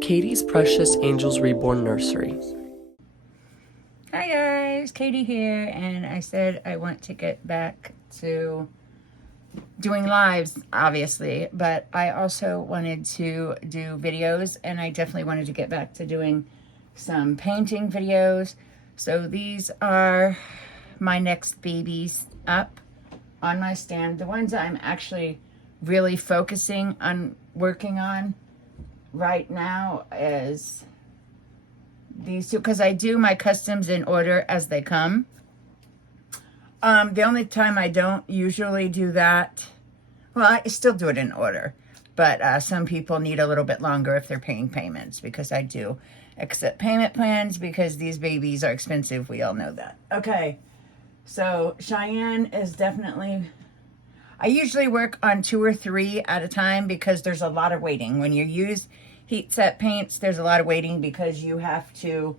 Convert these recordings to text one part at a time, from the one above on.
Katie's Precious Angels Reborn Nursery. Hi guys, Katie here, and I said I want to get back to doing lives, obviously, but I also wanted to do videos, and I definitely wanted to get back to doing some painting videos. So these are my next babies up on my stand. The ones I'm actually really focusing on working on right now is these two, because I do my customs in order as they come. The only time I don't usually do that, well, I still do it in order, but some people need a little bit longer if they're paying payments, because I do accept payment plans because these babies are expensive. We all know that. Okay, so Cheyenne is definitely, I usually work on 2 or 3 at a time because there's a lot of waiting. When you use heat set paints, there's a lot of waiting because you have to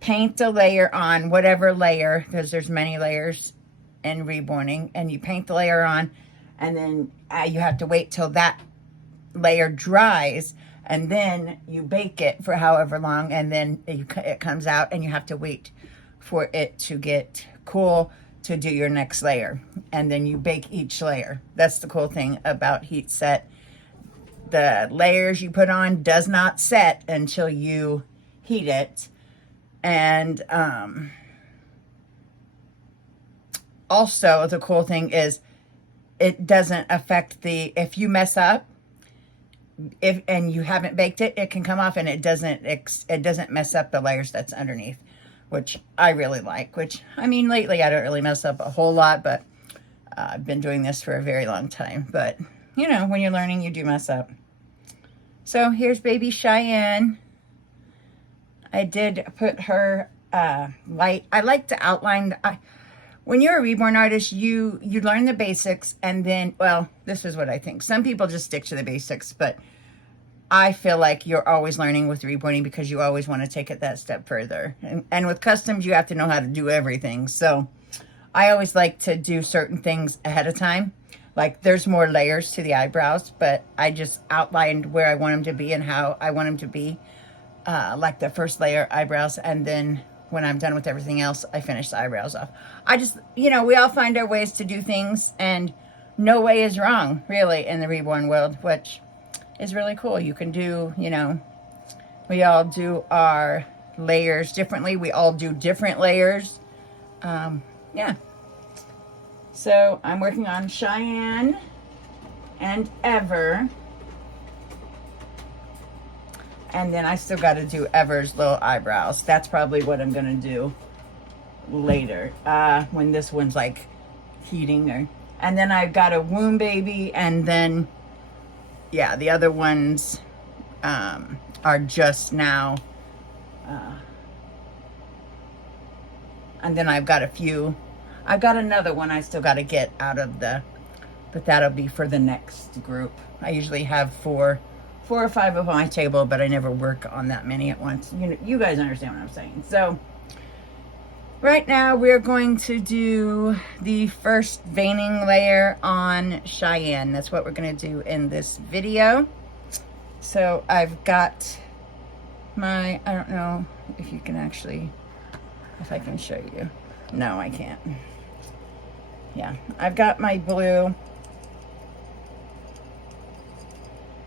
paint a layer on whatever layer, because there's many layers in Reborning, and you paint the layer on, and then you have to wait till that layer dries, and then you bake it for however long, and then it comes out, and you have to wait for it to get cool to do your next layer, and then you bake each layer. That's the cool thing about heat set. The layers you put on does not set until you heat it. And also the cool thing is it doesn't affect if you mess up, and you haven't baked it, it can come off, and it doesn't mess up the layers that's underneath, which I really like. Which, I mean, lately I don't really mess up a whole lot, but I've been doing this for a very long time. But, you know, when you're learning, you do mess up. So here's baby Cheyenne. I did put her light. I like to outline. When you're a reborn artist, you learn the basics, and then, well, this is what I think. Some people just stick to the basics, but I feel like you're always learning with reborning because you always want to take it that step further. And with customs, you have to know how to do everything. So I always like to do certain things ahead of time. Like, there's more layers to the eyebrows, but I just outlined where I want them to be and how I want them to be. Like the first layer eyebrows, and then when I'm done with everything else, I finish the eyebrows off. I just, you know, we all find our ways to do things, and no way is wrong, really, in the reborn world, which is really cool. You can do, you know, we all do our layers differently. We all do different layers. Yeah. So I'm working on Cheyenne and Ever. And then I still got to do Ever's little eyebrows. That's probably what I'm going to do later, when this one's like heating. And then I've got a womb baby, and then, yeah, the other ones are just now. And then I've got I've got another one I still got to get out of but that'll be for the next group. I usually have 4 or 5 of my table, but I never work on that many at once. You know, you guys understand what I'm saying. So right now we're going to do the first veining layer on Cheyenne. That's what we're going to do in this video. So I've got my, I don't know if you can actually, if I can show you. No, I can't. Yeah, I've got my blue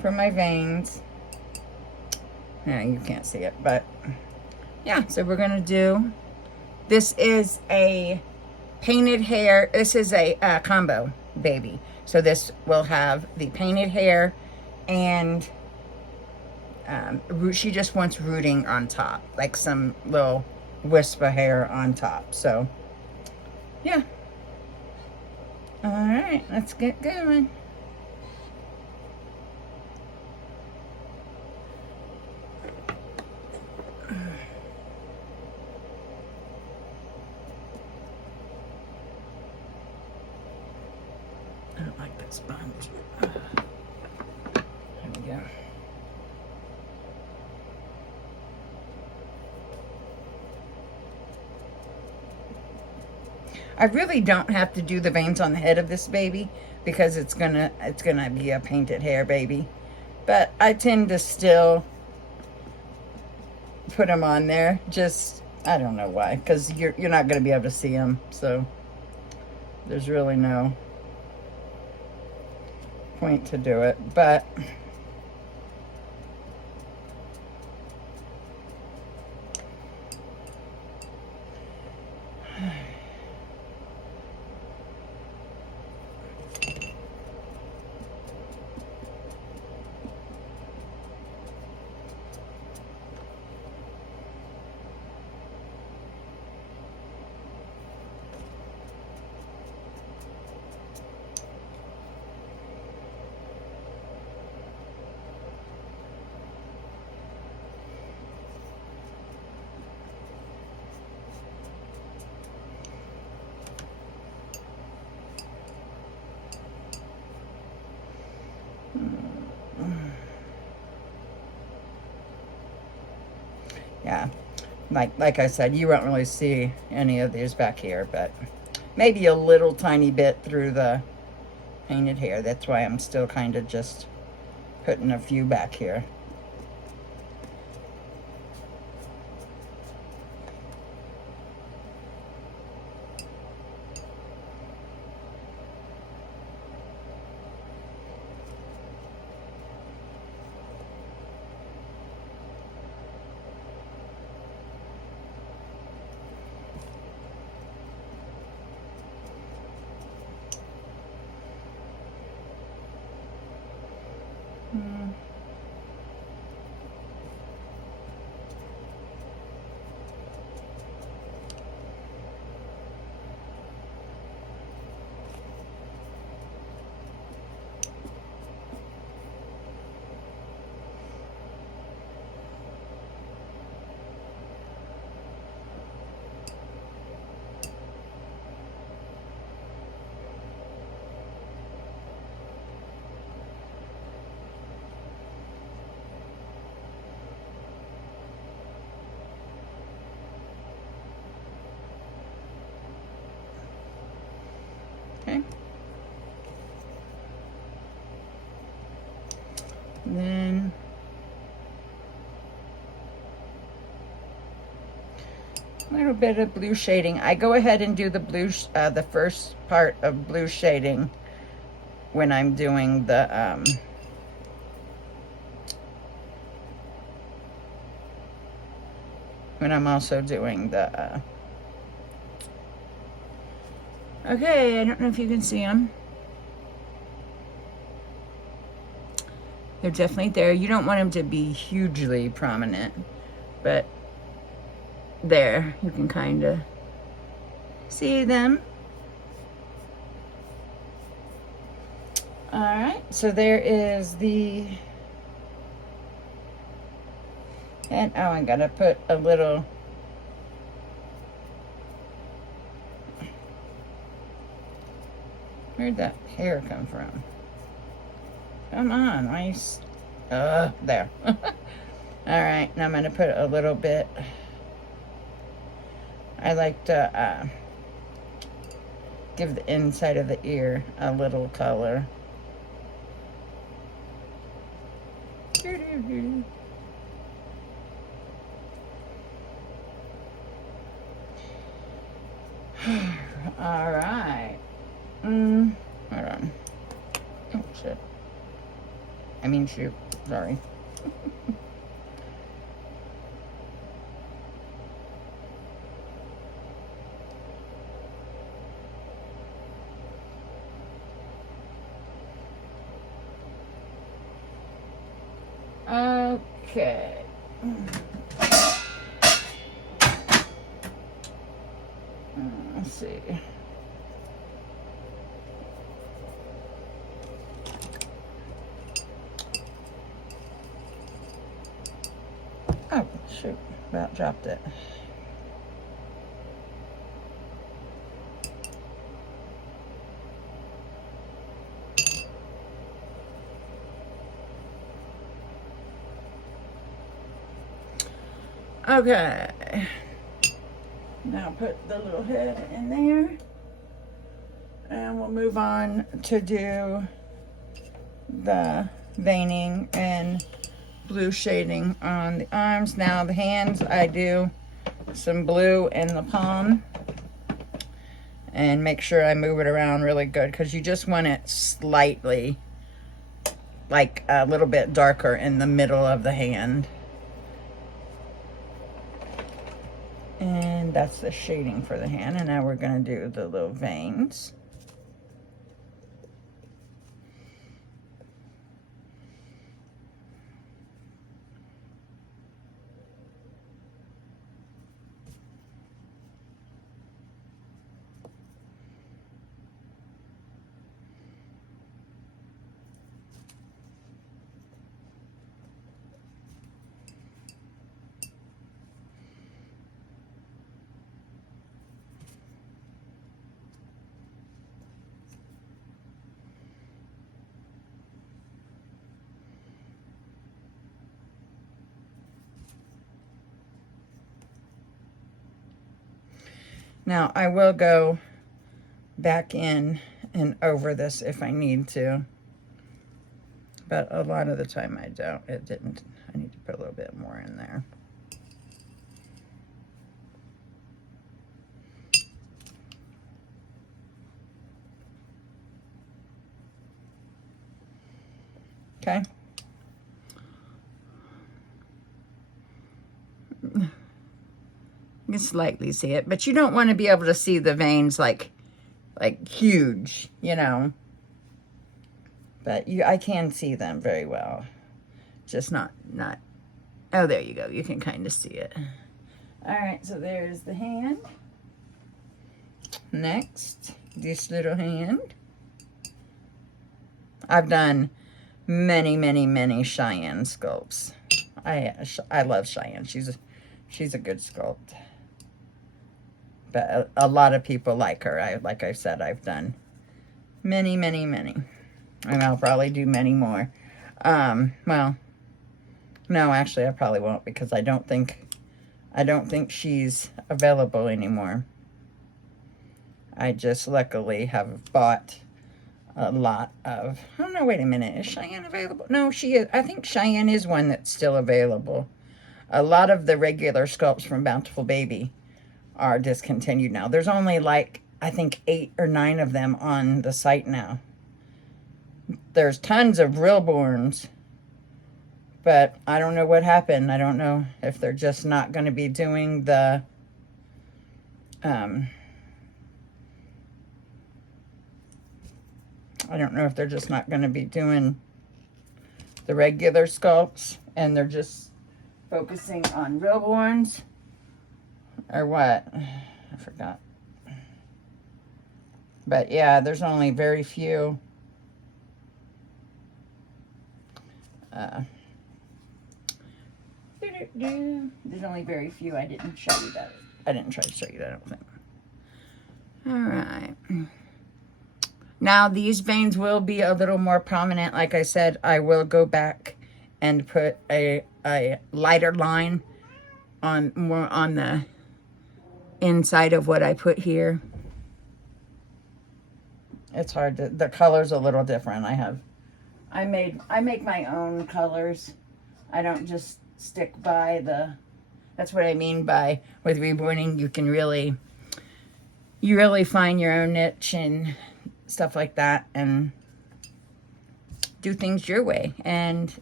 for my veins. Yeah, you can't see it, but yeah, so we're gonna do, this is a painted hair, this is a combo baby. So this will have the painted hair, and she just wants rooting on top, like some little wisp of hair on top. So yeah. All right, let's get going. I don't like that sponge. There we go. I really don't have to do the veins on the head of this baby because it's gonna be a painted hair baby. But I tend to still put them on there. Just, I don't know why, because you're not going to be able to see them. So there's really no point to do it. But yeah, like I said, you won't really see any of these back here, but maybe a little tiny bit through the painted hair. That's why I'm still kind of just putting a few back here. Okay. Then a little bit of blue shading. I go ahead and do the blue, the first part of blue shading when I'm doing the when I'm also doing the okay, I don't know if you can see them. They're definitely there. You don't want them to be hugely prominent, but there, you can kind of see them. All right, so there is the, and oh, I gotta put a little, where'd that hair come from? Come on, nice. There. All right, now I'm gonna put a little bit. I like to give the inside of the ear a little color. All right. Hold on. Oh, shit. I mean, shoot. Sorry. Okay. Let's see. Oh, shoot. About dropped it. Okay. Now put the little head in there. And we'll move on to do the veining and blue shading on the arms. Now the hands, I do some blue in the palm. And make sure I move it around really good, because you just want it slightly, like a little bit darker in the middle of the hand. And that's the shading for the hand. And now we're going to do the little veins. Now, I will go back in and over this if I need to, but a lot of the time I don't. It didn't. I need to put a little bit more in there. Okay. You can slightly see it, but you don't want to be able to see the veins like huge, you know. But I can see them very well. Just not, oh, there you go. You can kind of see it. All right, so there's the hand. Next, this little hand. I've done many, many, many Cheyenne sculpts. I love Cheyenne. She's a good sculpt. But a lot of people like her. Like I said, I've done many, many, many. And I'll probably do many more. Well, no, actually I probably won't, because I don't think she's available anymore. I just luckily have bought a lot of, I don't know, wait a minute, is Cheyenne available? No, she is. I think Cheyenne is one that's still available. A lot of the regular sculpts from Bountiful Baby are discontinued now. There's only like, I think 8 or 9 of them on the site now. There's tons of Reborns, but I don't know what happened. I don't know if they're just not going to be doing the I don't know if they're just not going to be doing the regular sculpts, and they're just focusing on Reborns, or what. I forgot. But yeah, there's only very few. There's only very few. I didn't show you that. I didn't try to show you that, I don't think. All right. Now, these veins will be a little more prominent. Like I said, I will go back and put a lighter line on more on the inside of what I put here. It's hard to, the color's a little different. I make my own colors. I don't just stick by that's what I mean by, with Reborning, you really find your own niche and stuff like that, and do things your way, and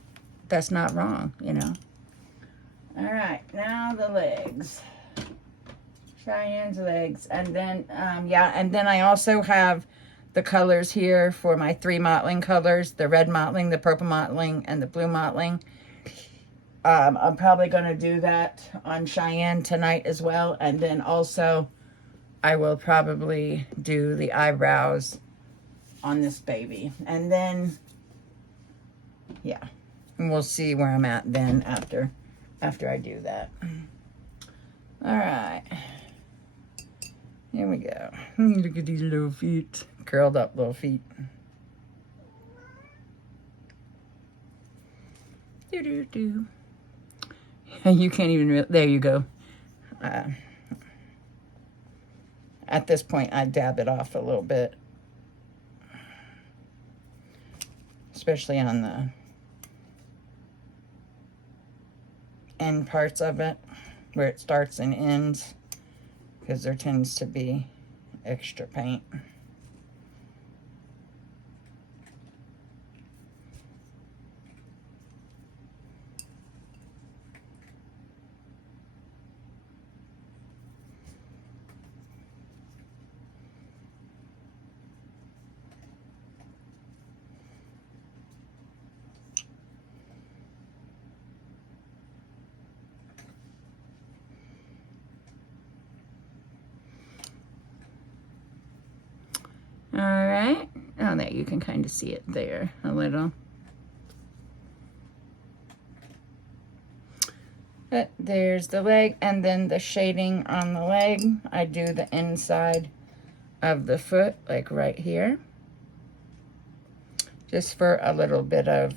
that's not wrong, you know. All right, now the legs. Cheyenne's legs, and then yeah, and then I also have the colors here for my 3 mottling colors: the red mottling, the purple mottling, and the blue mottling. I'm probably going to do that on Cheyenne tonight as well, and then also I will probably do the eyebrows on this baby, and then yeah, and we'll see where I'm at then after I do that. All right, here we go. Look at these little feet, curled up little feet. Do. You can't even, there you go. At this point, I dab it off a little bit. Especially on end parts of it, where it starts and ends, because there tends to be extra paint. All right. Oh, there, you can kind of see it there a little. But there's the leg, and then the shading on the leg. I do the inside of the foot, like right here. Just for a little bit of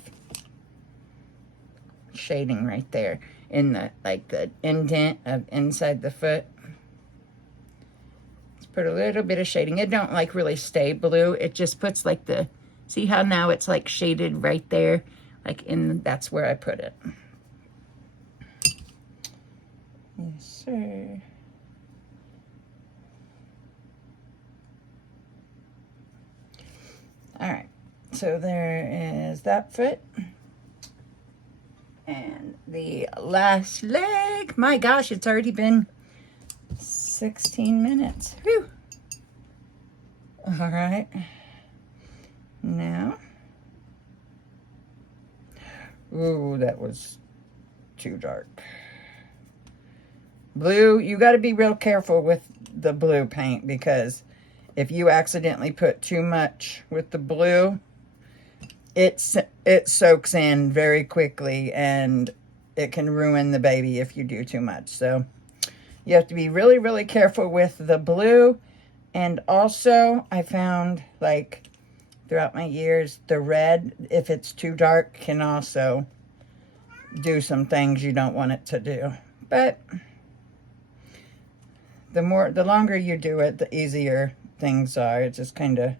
shading right there in the, like the indent of inside the foot. Put a little bit of shading. It don't like really stay blue. It just puts like the, see how now it's like shaded right there? Like in, that's where I put it. Yes, sir. All right, so there is that foot. And the last leg. My gosh, it's already been 16 minutes. Whew. All right. Now. Ooh, that was too dark. Blue, you got to be real careful with the blue paint, because if you accidentally put too much with the blue, it soaks in very quickly, and it can ruin the baby if you do too much. So you have to be really, really careful with the blue. And also, I found, like, throughout my years, the red, if it's too dark, can also do some things you don't want it to do. But the longer you do it, the easier things are. It just kind of...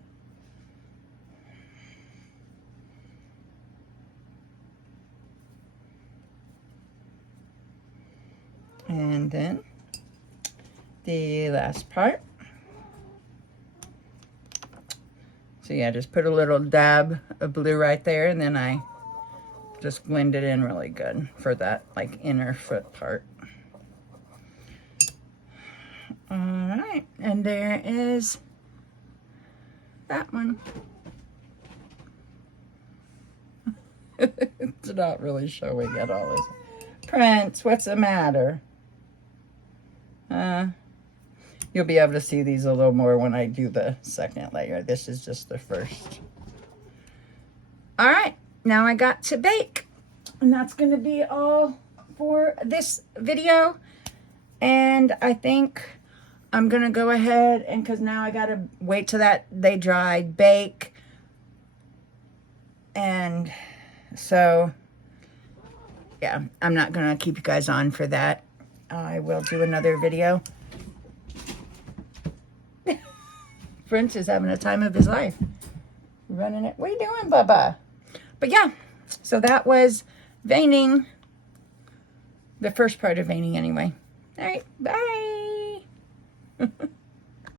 And then the last part. So yeah, just put a little dab of blue right there, and then I just blend it in really good for that like inner foot part. All right, and there is that one. It's not really showing at all, is it? Prince, what's the matter? You'll be able to see these a little more when I do the second layer. This is just the first. All right, now I got to bake. And that's going to be all for this video. And I think I'm going to go ahead and, because now I got to wait till that they dry, bake. And so, yeah, I'm not going to keep you guys on for that. I will do another video. Prince is having a time of his life. Running it. What are you doing, Bubba? But yeah, so that was veining. The first part of veining anyway. All right, bye.